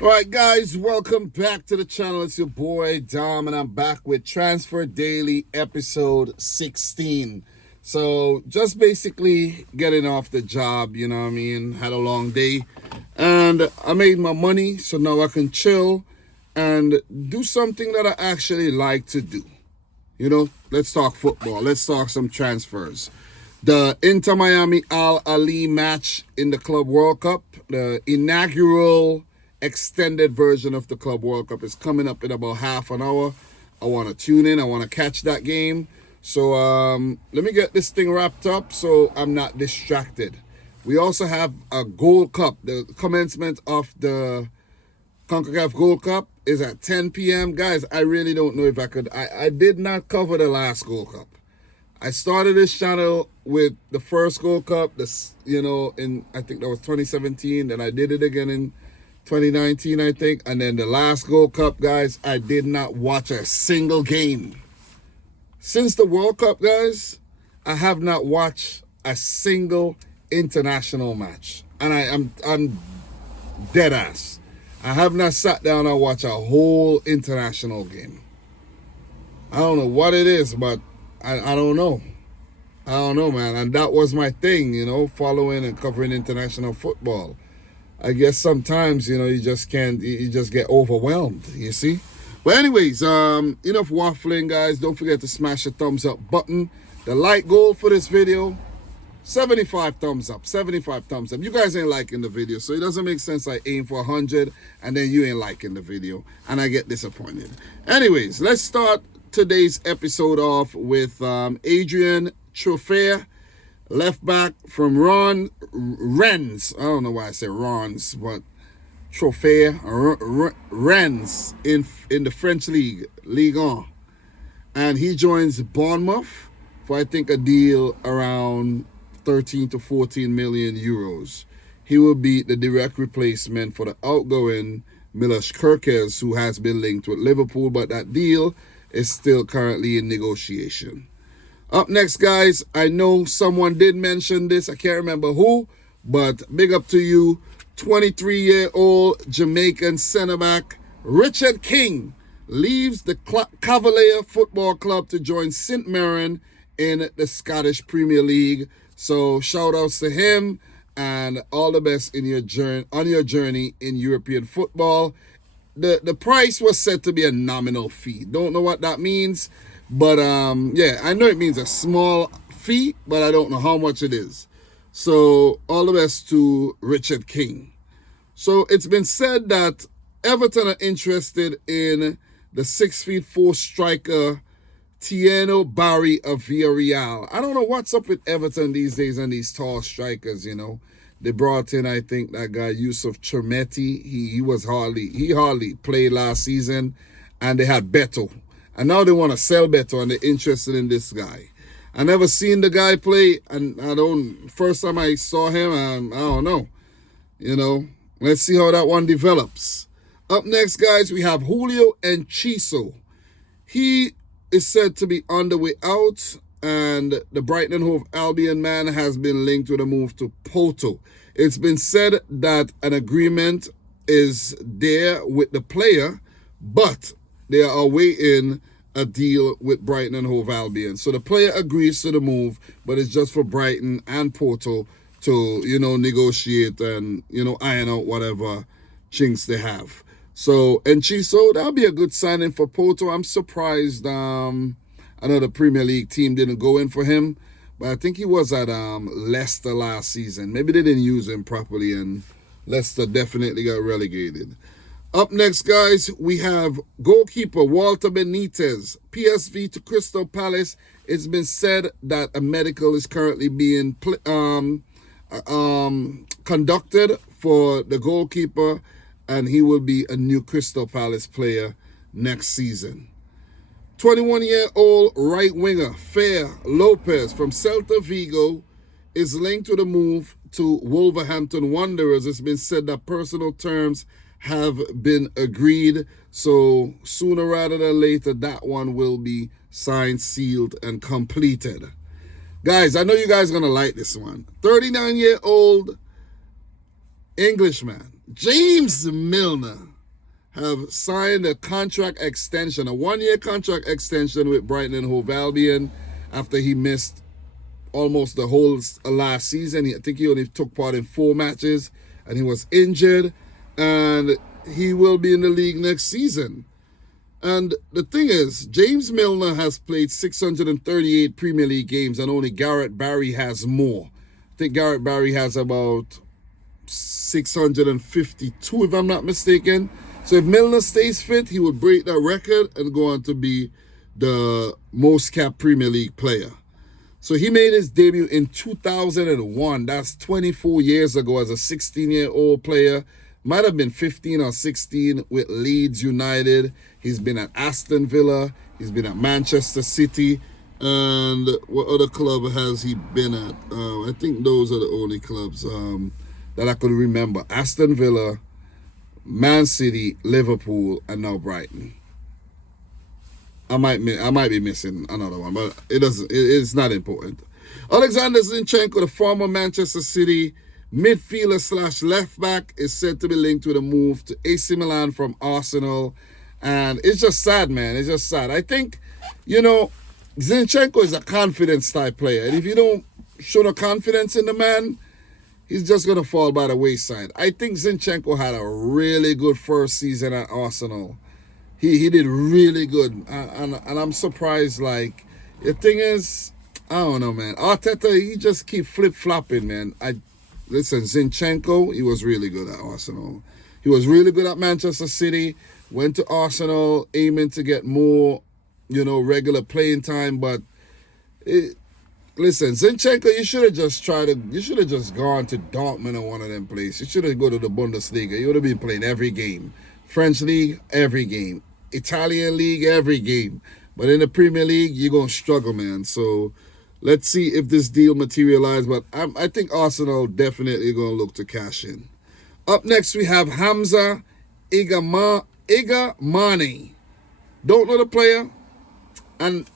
All right, guys, welcome back to the channel. It's your boy Dom, and I'm back with Transfer Daily episode 16. So, just basically getting off the job, you know what I mean? Had a long day, and I made my money, so now I can chill and do something that I actually like to do. You know, let's talk football. Let's talk some transfers. The Inter Miami Al Ali match in the Club World Cup, the inaugural extended version of the Club World Cup, is coming up in about half an hour. I want to tune in. I want to catch that game. So let me get this thing wrapped up so I'm not distracted. We also have a Gold Cup. The commencement of the CONCACAF Gold Cup is at 10 p.m. Guys, I really don't know if I could. I did not cover the last Gold Cup. I started this channel with the first Gold Cup, in I think that was 2017. Then I did it again in 2019, I think. And then the last Gold Cup, guys, I did not watch a single game. Since the World Cup, guys, I have not watched a single international match. And I'm dead ass. I have not sat down and watched a whole international game. I don't know what it is, but I don't know. I don't know, man. And that was my thing, following and covering international football. I guess sometimes, you just can't, you just get overwhelmed, you see? But anyways, enough waffling, guys. Don't forget to smash the thumbs up button. The like goal for this video, 75 thumbs up, 75 thumbs up. You guys ain't liking the video, so it doesn't make sense I aim for 100 and then you ain't liking the video and I get disappointed. Anyways, let's start today's episode off with Adrian Truffert, left back from Rennes. I don't know why I say Rennes, but Truffert, Rennes in the French league, Ligue 1. And he joins Bournemouth for, I think, a deal around 13 to 14 million euros. He will be the direct replacement for the outgoing Milos Kerkez, who has been linked with Liverpool, but that deal is still currently in negotiation. Up next, guys, I know someone did mention this. I can't remember who, but big up to you. 23-year-old Jamaican centre-back Richard King leaves the Cavalier Football Club to join St Mirren in the Scottish Premier League. So shout outs to him and all the best in your journey in European football. The price was said to be a nominal fee. Don't know what that means, but yeah, I know it means a small fee, but I don't know how much it is. So all the best to Richard King. So it's been said that Everton are interested in the 6'4" striker Tieno Barry of Villarreal. I don't know what's up with Everton these days and these tall strikers, They brought in, I think, that guy Yusuf Chermeti. He hardly played last season, and they had Beto. And now they want to sell Beto, and they're interested in this guy. I never seen the guy play, and first time I saw him, I don't know. Let's see how that one develops. Up next, guys, we have Julio Enciso. He is said to be on the way out, and the Brighton and Hove Albion man has been linked with a move to Porto. It's been said that an agreement is there with the player, but they are awaiting a deal with Brighton and Hove Albion. So the player agrees to the move, but it's just for Brighton and Porto to, negotiate and, iron out whatever chinks they have. So, Enciso, that'll be a good signing for Porto. I'm surprised another Premier League team didn't go in for him, but I think he was at Leicester last season. Maybe they didn't use him properly, and Leicester definitely got relegated. Up next, guys, we have goalkeeper Walter Benitez, PSV to Crystal Palace. It's been said that a medical is currently being conducted for the goalkeeper, and he will be a new Crystal Palace player next season. 21-year-old right winger Fer Lopez from Celta Vigo is linked to the move to Wolverhampton Wanderers. It's been said that personal terms have been agreed, so sooner rather than later that one will be signed, sealed, and completed. Guys, I know you guys are going to like this one. 39-year-old Englishman, James Milner, have signed a contract extension, a 1-year contract extension with Brighton and Hove Albion after he missed almost the whole last season. I think he only took part in 4 matches and he was injured, and he will be in the league next season. And the thing is, James Milner has played 638 Premier League games and only Gareth Barry has more. I think Gareth Barry has about 652 if I'm not mistaken. So if Milner stays fit, he would break that record and go on to be the most capped Premier League player. So he made his debut in 2001. That's 24 years ago as a 16-year-old player. Might have been 15 or 16 with Leeds United. He's been at Aston Villa. He's been at Manchester City. And what other club has he been at? I think those are the only clubs that I could remember. Aston Villa, Man City, Liverpool, and now Brighton. I might be missing another one, but it's not important. Alexander Zinchenko, the former Manchester City midfielder / left back, is said to be linked with a move to AC Milan from Arsenal. And it's just sad, man. It's just sad. I think, Zinchenko is a confidence type player. And if you don't show no confidence in the man, he's just going to fall by the wayside. I think Zinchenko had a really good first season at Arsenal. He did really good. And I'm surprised, like, the thing is, I don't know, man. Arteta, he just keep flip-flopping, man. Listen, Zinchenko, he was really good at Arsenal. He was really good at Manchester City. Went to Arsenal aiming to get more, regular playing time. But, listen, Zinchenko, you should have just gone to Dortmund or one of them places. You should have go to the Bundesliga. You would have been playing every game. French League, every game. Italian League, every game. But in the Premier League, you're going to struggle, man. So let's see if this deal materializes. But I think Arsenal definitely going to look to cash in. Up next, we have Hamza Igamane. Don't know the player. And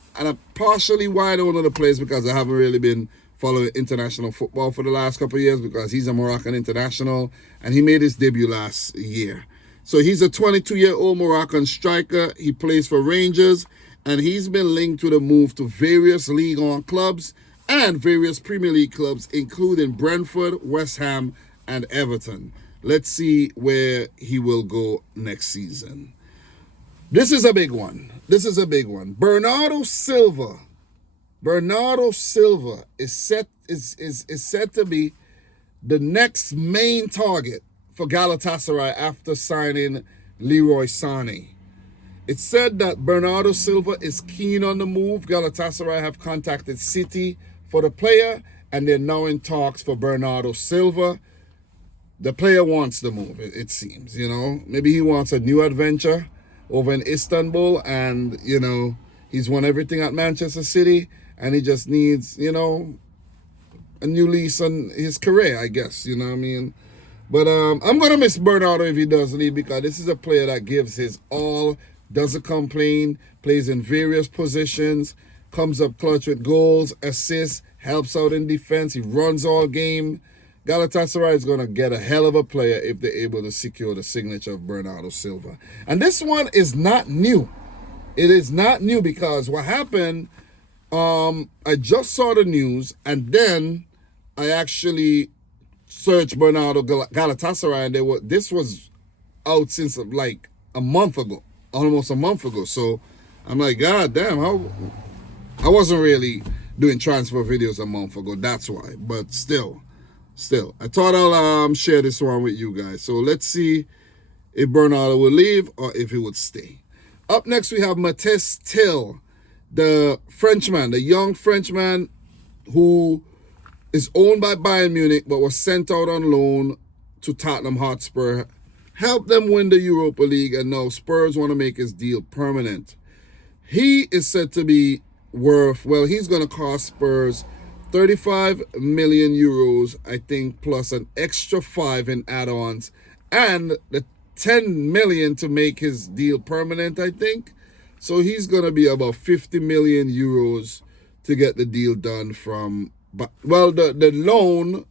partially why I don't know the players because I haven't really been following international football for the last couple of years because he's a Moroccan international and he made his debut last year. So he's a 22-year-old Moroccan striker. He plays for Rangers, and he's been linked with a move to various Ligue 1 clubs and various Premier League clubs, including Brentford, West Ham, and Everton. Let's see where he will go next season. This is a big one. Bernardo Silva is set to be the next main target for Galatasaray after signing Leroy Sané. It's said that Bernardo Silva is keen on the move. Galatasaray have contacted City for the player, and they're now in talks for Bernardo Silva. The player wants the move, it seems, Maybe he wants a new adventure over in Istanbul, and, he's won everything at Manchester City, and he just needs, a new lease on his career, I guess, you know what I mean? But I'm going to miss Bernardo if he does leave because this is a player that gives his all, doesn't complain, plays in various positions, comes up clutch with goals, assists, helps out in defense. He runs all game. Galatasaray is going to get a hell of a player if they're able to secure the signature of Bernardo Silva. And this one is not new. It is not new because what happened, I just saw the news and then I actually searched Bernardo Galatasaray and this was out since like a month ago, almost a month ago. So I'm like, God damn, I wasn't really doing transfer videos a month ago. That's why. But still, I thought I'll share this one with you guys. So let's see if Bernardo will leave or if he would stay. Up next, we have Mathys Tel, the Frenchman, the young Frenchman who is owned by Bayern Munich but was sent out on loan to Tottenham Hotspur, helped them win the Europa League, and now Spurs want to make his deal permanent. He is said to be worth, he's going to cost Spurs 35 million euros, I think, plus an extra 5 in add-ons, and the 10 million to make his deal permanent, I think. So he's going to be about 50 million euros to get the deal done from, the loan,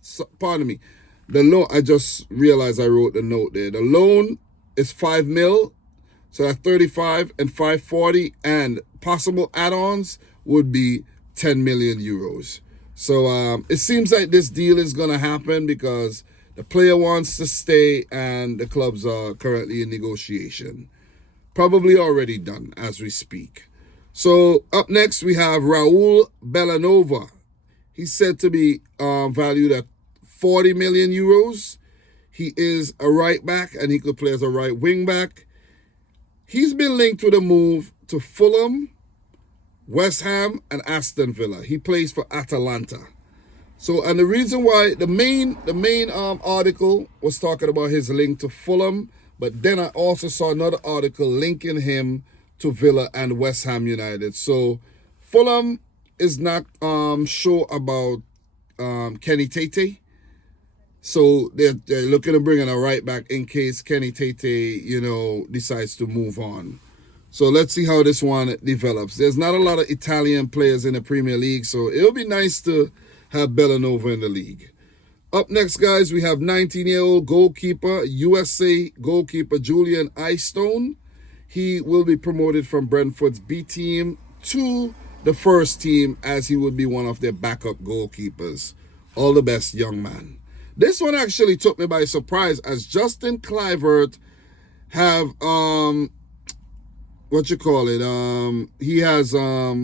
The loan, I just realized I wrote the note there. The loan is 5 mil, so that's 35 and 540, and possible add-ons would be 10 million euros. So it seems like this deal is going to happen because the player wants to stay and the clubs are currently in negotiation. Probably already done as we speak. So up next we have Raul Bellanova. He's said to be valued at 40 million euros. He is a right back and he could play as a right wing back. He's been linked with a move to Fulham, West Ham, and Aston Villa. He plays for Atalanta. So, and the reason why the main article was talking about his link to Fulham, but then I also saw another article linking him to Villa and West Ham United. So, Fulham is not sure about Kenny Tete. So they're looking to bring in a right back in case Kenny Tete, decides to move on. So let's see how this one develops. There's not a lot of Italian players in the Premier League, so it'll be nice to have Bellanova in the league. Up next, guys, we have 19-year-old goalkeeper, USA goalkeeper Julian Eystone. He will be promoted from Brentford's B team to the first team as he would be one of their backup goalkeepers. All the best, young man. This one actually took me by surprise as Justin Kluivert have, he has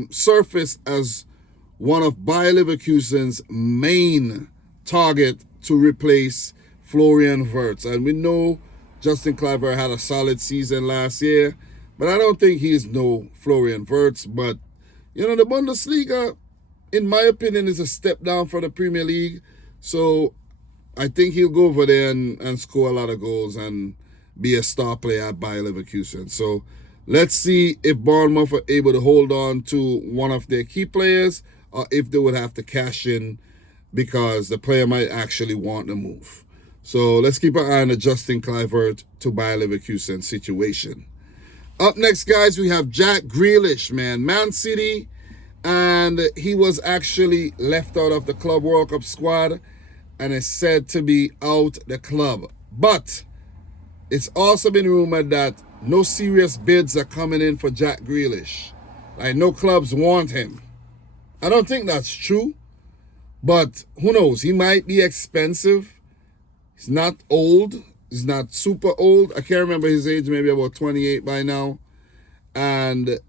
surfaced as one of Bayer Leverkusen's main target to replace Florian Wirtz. And we know Justin Kluivert had a solid season last year, but I don't think he's no Florian Wirtz. But, the Bundesliga, in my opinion, is a step down for the Premier League. So I think he'll go over there and score a lot of goals and be a star player at Bayer Leverkusen. So let's see if Bournemouth are able to hold on to one of their key players or if they would have to cash in because the player might actually want to move. So let's keep an eye on the Justin Kluivert to Bayer Leverkusen situation. Up next, guys, we have Jack Grealish, Man City, and he was actually left out of the Club World Cup squad and is said to be out the club. But it's also been rumored that no serious bids are coming in for Jack Grealish. Like, no clubs want him. I don't think that's true, but who knows? He might be expensive. He's not old. He's not super old. I can't remember his age, maybe about 28 by now. And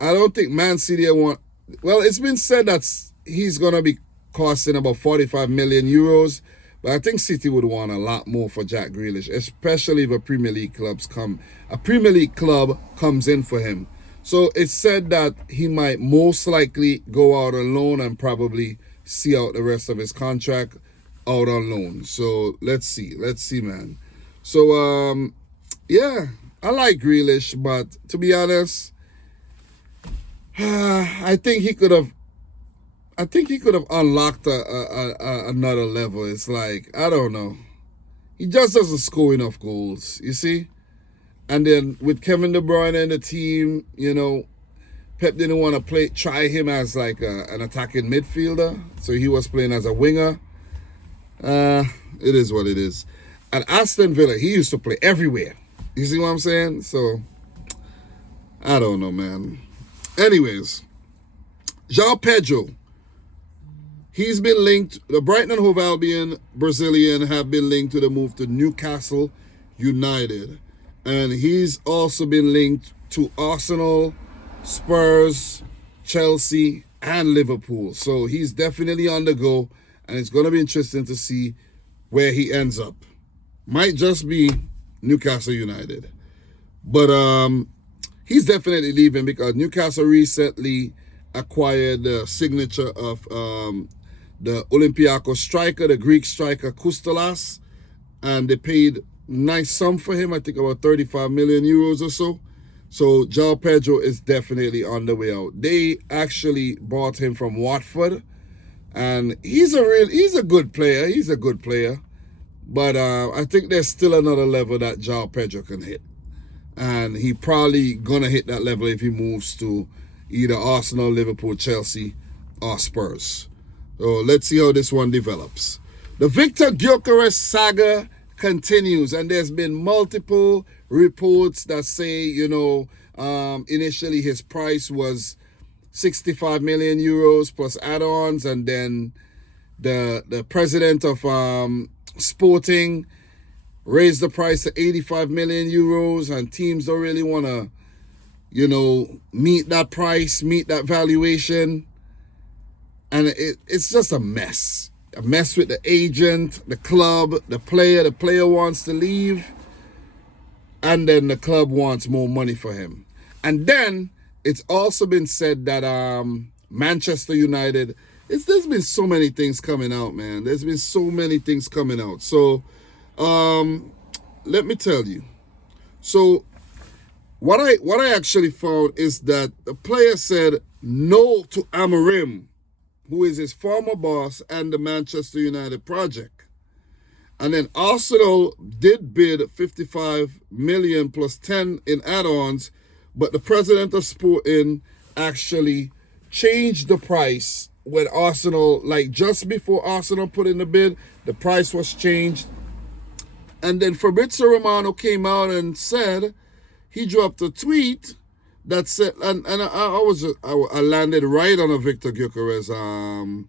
I don't think Man City want... Well, it's been said that he's going to be costing about 45 million euros. But I think City would want a lot more for Jack Grealish, especially if a Premier League club comes in for him. So it's said that he might most likely go out on loan and probably see out the rest of his contract out on loan. So let's see, man. So, yeah, I like Grealish, but to be honest, I think he could have unlocked another level. It's like, I don't know. He just doesn't score enough goals, you see? And then with Kevin De Bruyne and the team, Pep didn't want to try him as like an attacking midfielder. So he was playing as a winger. It is what it is. At Aston Villa, he used to play everywhere. You see what I'm saying? So, I don't know, man. Anyways, João Pedro. He's been linked, the Brighton and Hove Albion Brazilian have been linked to the move to Newcastle United. And he's also been linked to Arsenal, Spurs, Chelsea, and Liverpool. So he's definitely on the go. And it's going to be interesting to see where he ends up. Might just be Newcastle United. But he's definitely leaving because Newcastle recently acquired the signature of the Olympiacos striker, the Greek striker Koustalas, and they paid nice sum for him, I think about 35 million euros or so. So João Pedro is definitely on the way out. They actually bought him from Watford, and he's a good player. He's a good player, but I think there's still another level that João Pedro can hit, and he probably gonna hit that level if he moves to either Arsenal, Liverpool, Chelsea, or Spurs. So let's see how this one develops. The Victor Gyökeres saga continues, and there's been multiple reports that say, initially his price was 65 million euros plus add-ons, and then the president of Sporting raised the price to 85 million euros, and teams don't really want to, meet that price, meet that valuation, and it's just a mess. A mess with the agent, the club, the player. The player wants to leave, and then the club wants more money for him. And then it's also been said that Manchester United, there's been so many things coming out, man. There's been so many things coming out. So let me tell you. So what I actually found is that the player said no to Amorim, who is his former boss and the Manchester United project. And then Arsenal did bid 55 million plus 10 in add-ons, but the president of Sporting actually changed the price when Arsenal, just before Arsenal put in the bid, the price was changed. And then Fabrizio Romano came out and said, he dropped a tweet that said, and I landed right on a Victor Gyökeres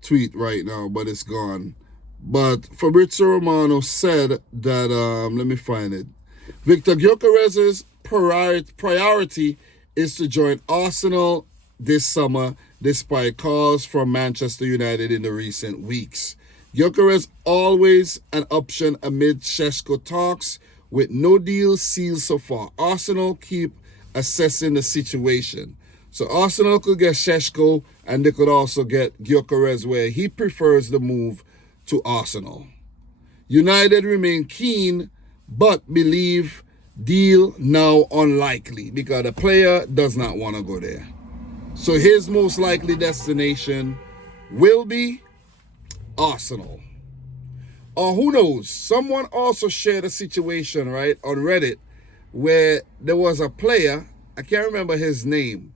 tweet right now, but it's gone. But Fabrizio Romano said that, let me find it. Victor Gyökeres' priority is to join Arsenal this summer, despite calls from Manchester United in the recent weeks. Gyökeres always an option amid Šeško talks, with no deal sealed so far. Arsenal keep assessing the situation. So Arsenal could get Šeško, and they could also get Gyökeres, where he prefers the move to Arsenal. United remain keen, but believe deal now unlikely because the player does not want to go there. So his most likely destination will be Arsenal. Or who knows? Someone also shared a situation, right, on Reddit, where there was a player, I can't remember his name,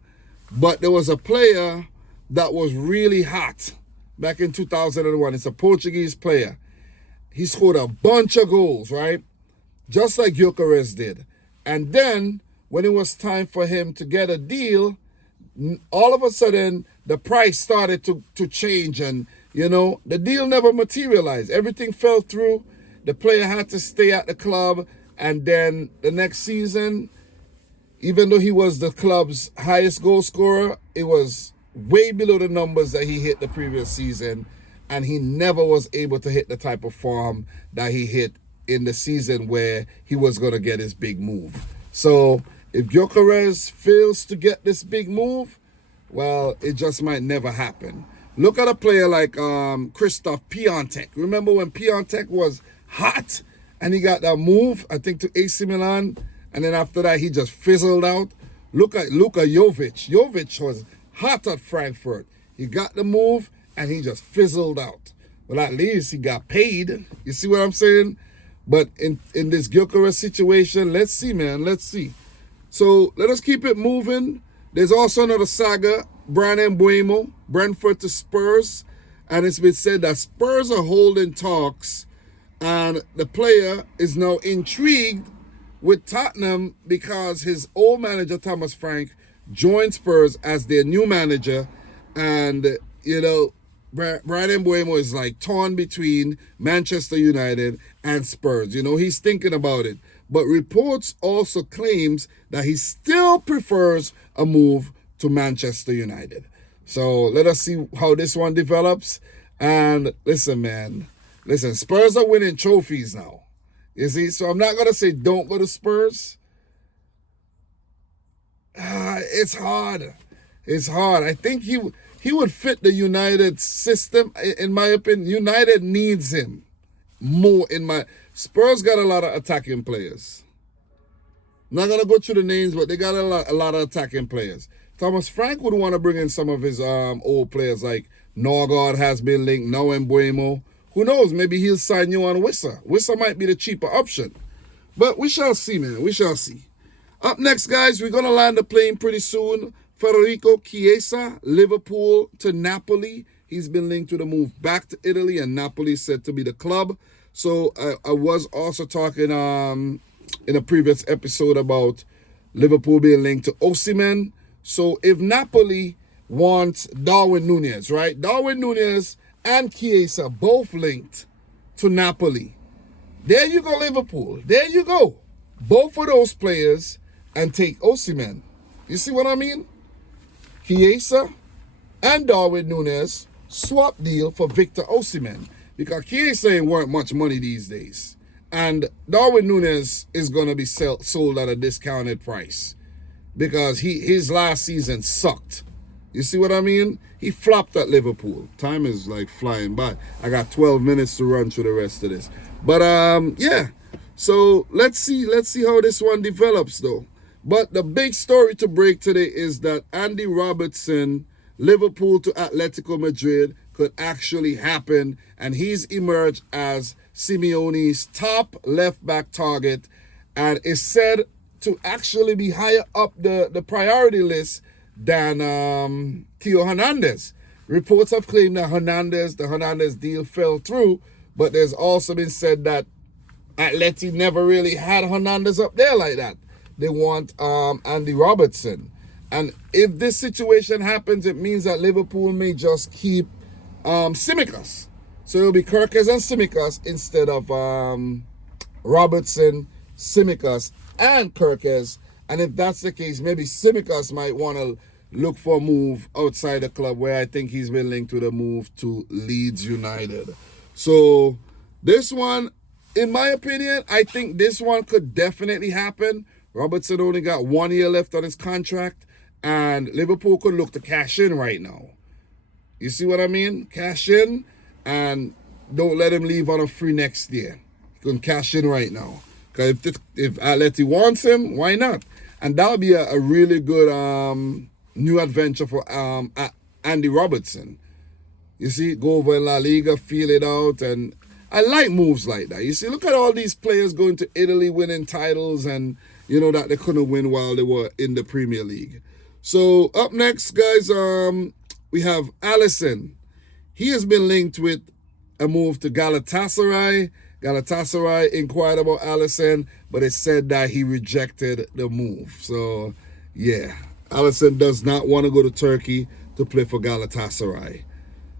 but there was a player that was really hot back in 2001. It's a Portuguese player. He scored a bunch of goals, right? Just like Gyökeres did. And then when it was time for him to get a deal, all of a sudden the price started to change, and the deal never materialized. Everything fell through. The player had to stay at the club. And then the next season, even though he was the club's highest goal scorer, it was way below the numbers that he hit the previous season. And he never was able to hit the type of form that he hit in the season where he was going to get his big move. So if Gyökeres fails to get this big move, well, it just might never happen. Look at a player like Krzysztof Piątek. Remember when Piątek was hot? And he got that move, I think, to AC Milan. And then after that, he just fizzled out. Look at Luka Jovic. Jovic was hot at Frankfurt. He got the move, and he just fizzled out. Well, at least he got paid. You see what I'm saying? But in this Gyökeres situation, let's see, man. Let's see. So let us keep it moving. There's also another saga, Bryan Mbeumo, Brentford to Spurs. And it's been said that Spurs are holding talks, and the player is now intrigued with Tottenham because his old manager, Thomas Frank, joined Spurs as their new manager. And, Bryan Mbeumo is torn between Manchester United and Spurs. He's thinking about it. But reports also claims that he still prefers a move to Manchester United. So let us see how this one develops. And listen, man. Listen, Spurs are winning trophies now. You see? So I'm not going to say don't go to Spurs. It's hard. It's hard. I think he would fit the United system, in my opinion. United needs him more. Spurs got a lot of attacking players. I'm not going to go through the names, but they got a lot of attacking players. Thomas Frank would want to bring in some of his old players, like Norgard has been linked, now Mbeumo. Who knows? Maybe he'll sign you on Wissa. Wissa might be the cheaper option. But we shall see, man. We shall see. Up next, guys, we're going to land the plane pretty soon. Federico Chiesa, Liverpool to Napoli. he's been linked to the move back to Italy, and Napoli is said to be the club. So I was also talking in a previous episode about Liverpool being linked to Osimhen. So if Napoli wants Darwin Núñez, right? Darwin Núñez and Chiesa both linked to Napoli. There you go, Liverpool. There you go. Both of those players and take Osimhen. You see what I mean? Chiesa and Darwin Núñez swap deal for Victor Osimhen, because Chiesa ain't worth much money these days. And Darwin Núñez is going to be sold at a discounted price because his last season sucked. You see what I mean? He flopped at Liverpool. Time is like flying by. I got 12 minutes to run through the rest of this. But yeah. So let's see how this one develops though. But the big story to break today is that Andy Robertson, Liverpool to Atletico Madrid, could actually happen, and he's emerged as Simeone's top left-back target and is said to actually be higher up the priority list than Theo Hernandez. Reports have claimed that the Hernandez deal fell through, but there's also been said that Atleti never really had Hernandez up there like that. They want Andy Robertson. And if this situation happens, it means that Liverpool may just keep Tsimikas. So it'll be Kerkez and Tsimikas instead of Robertson, Tsimikas, and Kerkez. And if that's the case, maybe Tsimikas might want to look for a move outside the club, where I think he's been linked to the move to Leeds United. So this one, in my opinion, I think this one could definitely happen. Robertson only got 1 year left on his contract, and Liverpool could look to cash in right now. You see what I mean? Cash in and don't let him leave on a free next year. He can cash in right now. Because if Atleti wants him, why not? And that'll be a really good new adventure for Andy Robertson. You see, go over in La Liga, feel it out, and I like moves like that. You see, look at all these players going to Italy, winning titles, and you know that they couldn't win while they were in the Premier League. So up next, guys, we have Alisson. He has been linked with a move to Galatasaray. Galatasaray inquired about Alisson, but it said that he rejected the move. So, yeah, Alisson does not want to go to Turkey to play for Galatasaray.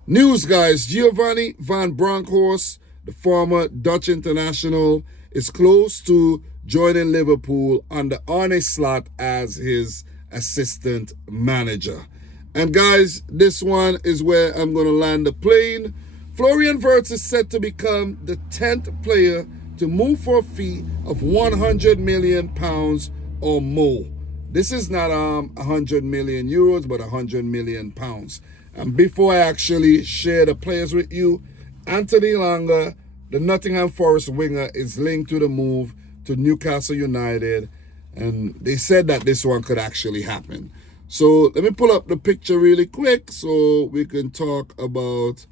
News, guys, Giovanni van Bronckhorst, the former Dutch international, is close to joining Liverpool under Arne Slot as his assistant manager. And guys, this one is where I'm going to land the plane. Florian Wirtz is set to become the 10th player to move for a fee of 100 million pounds or more. This is not 100 million euros, but 100 million pounds. And before I actually share the players with you, Anthony Elanga, the Nottingham Forest winger, is linked to the move to Newcastle United, and they said that this one could actually happen. So let me pull up the picture really quick so we can talk about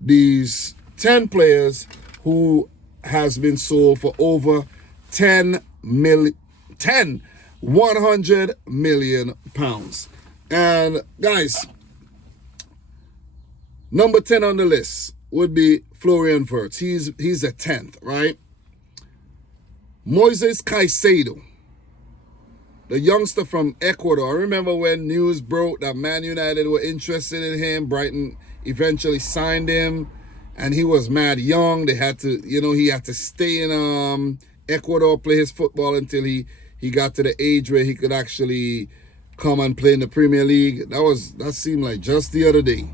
these 10 players who has been sold for over 100 million pounds. And guys, number 10 on the list would be Florian Wirtz. He's a 10th, right? Moises Caicedo, the youngster from Ecuador. I remember when news broke that Man United were interested in him. Brighton eventually signed him, and he was mad young. They had to, he had to stay in Ecuador, play his football until he got to the age where he could actually come and play in the Premier League. That seemed like just the other day.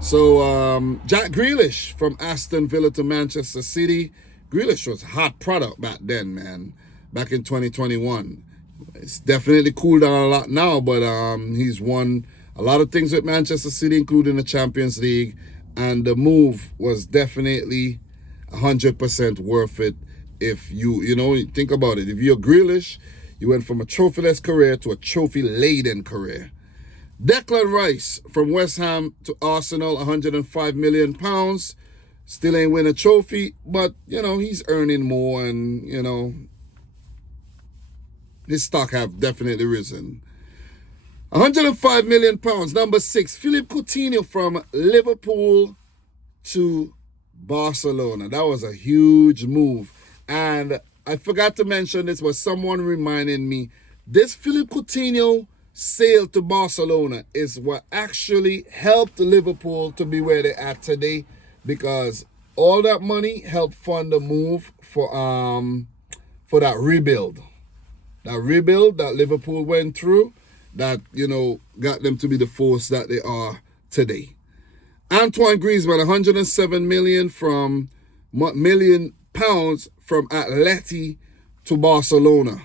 So Jack Grealish from Aston Villa to Manchester City. Grealish was a hot product back then, man. Back in 2021. It's definitely cooled down a lot now, but he's won a lot of things with Manchester City, including the Champions League, and the move was definitely 100% worth it. If you think about it, if you're Grealish, you went from a trophyless career to a trophy-laden career. Declan Rice from West Ham to Arsenal, 105 million pounds. Still ain't win a trophy, but he's earning more, and his stock have definitely risen. £105 million. Number 6, Philippe Coutinho from Liverpool to Barcelona. That was a huge move. And I forgot to mention this, but someone reminded me. This Philippe Coutinho sale to Barcelona is what actually helped Liverpool to be where they're at today, because all that money helped fund the move for that rebuild. That rebuild that Liverpool went through, that, you know, got them to be the force that they are today. Antoine Griezmann, 107 million from £1,000,000 from Atleti to Barcelona.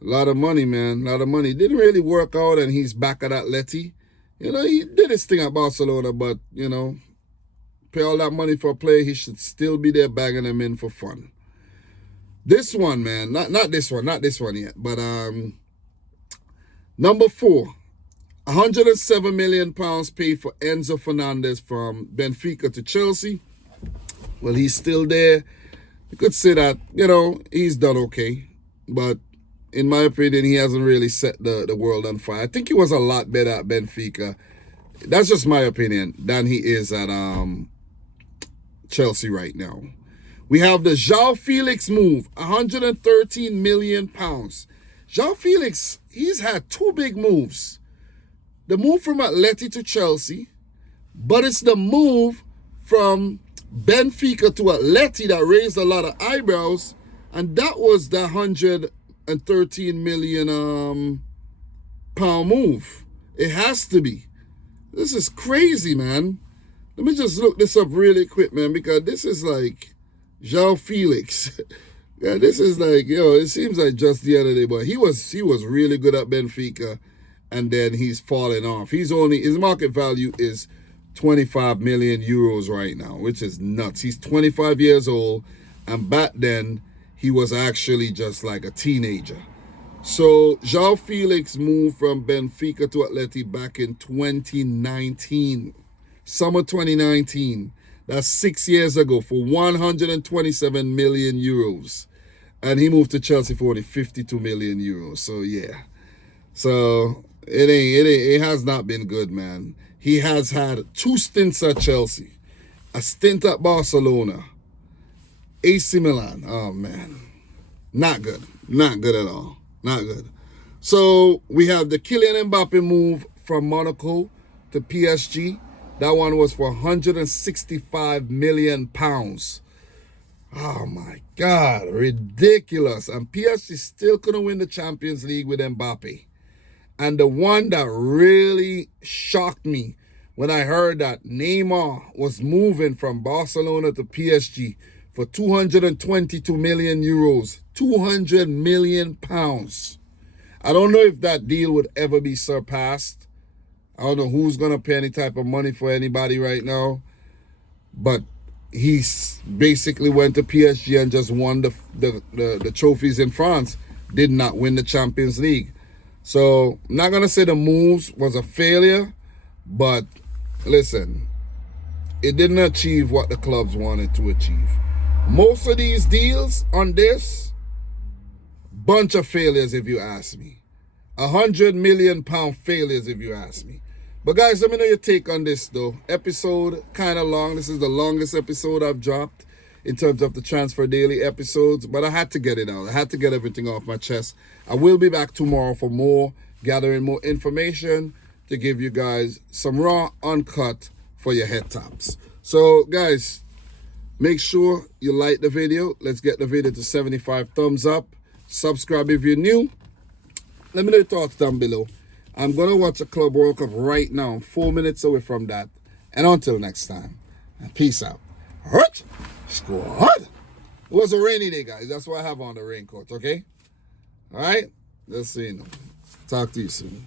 A lot of money, man. A lot of money. Didn't really work out, and he's back at Atleti. You know, he did his thing at Barcelona, but, you know, pay all that money for a player, he should still be there bagging them in for fun. This one, man, not this one yet, but number 4, £107 million paid for Enzo Fernandez from Benfica to Chelsea. Well, he's still there. You could say that, you know, he's done okay, but in my opinion, he hasn't really set the world on fire. I think he was a lot better at Benfica, that's just my opinion, than he is at Chelsea right now. We have the João Felix move, £113 million. João Felix, he's had 2 big moves. The move from Atleti to Chelsea, but it's the move from Benfica to Atleti that raised a lot of eyebrows, and that was the £113 million pound move. It has to be. This is crazy, man. Let me just look this up really quick, man, because this is like João Felix. Yeah, this is like, yo, it seems like just the other day, but he was really good at Benfica, and then he's falling off. His market value is 25 million euros right now, which is nuts. He's 25 years old, and back then he was actually just like a teenager. So João Felix moved from Benfica to Atleti back in 2019, summer 2019. That's 6 years ago, for 127 million euros. And he moved to Chelsea for only 52 million euros. So yeah. So it has not been good, man. He has had 2 stints at Chelsea, a stint at Barcelona, AC Milan. Oh man. Not good. Not good at all. Not good. So we have the Kylian Mbappe move from Monaco to PSG. That one was for £165 million. Oh my God, ridiculous. And PSG still couldn't win the Champions League with Mbappe. And the one that really shocked me when I heard that Neymar was moving from Barcelona to PSG for 222 million euros, 200 million pounds. I don't know if that deal would ever be surpassed. I don't know who's going to pay any type of money for anybody right now. But he's basically went to PSG and just won the trophies in France. Did not win the Champions League. So I'm not going to say the moves was a failure. But listen, it didn't achieve what the clubs wanted to achieve. Most of these deals on this, bunch of failures if you ask me. £100 million failures if you ask me. But guys, let me know your take on this though. Episode kind of long. This is the longest episode I've dropped in terms of the Transfer Daily episodes. But I had to get it out. I had to get everything off my chest. I will be back tomorrow for more, gathering more information to give you guys some raw, uncut for your head tops. So guys, make sure you like the video. Let's get the video to 75 thumbs up. Subscribe if you're new. Let me know your thoughts down below. I'm going to watch a Club World Cup right now. I'm 4 minutes away from that. And until next time, peace out. All right, squad. It was a rainy day, guys. That's why I have on the raincoat, okay? All right? Let's see. Talk to you soon.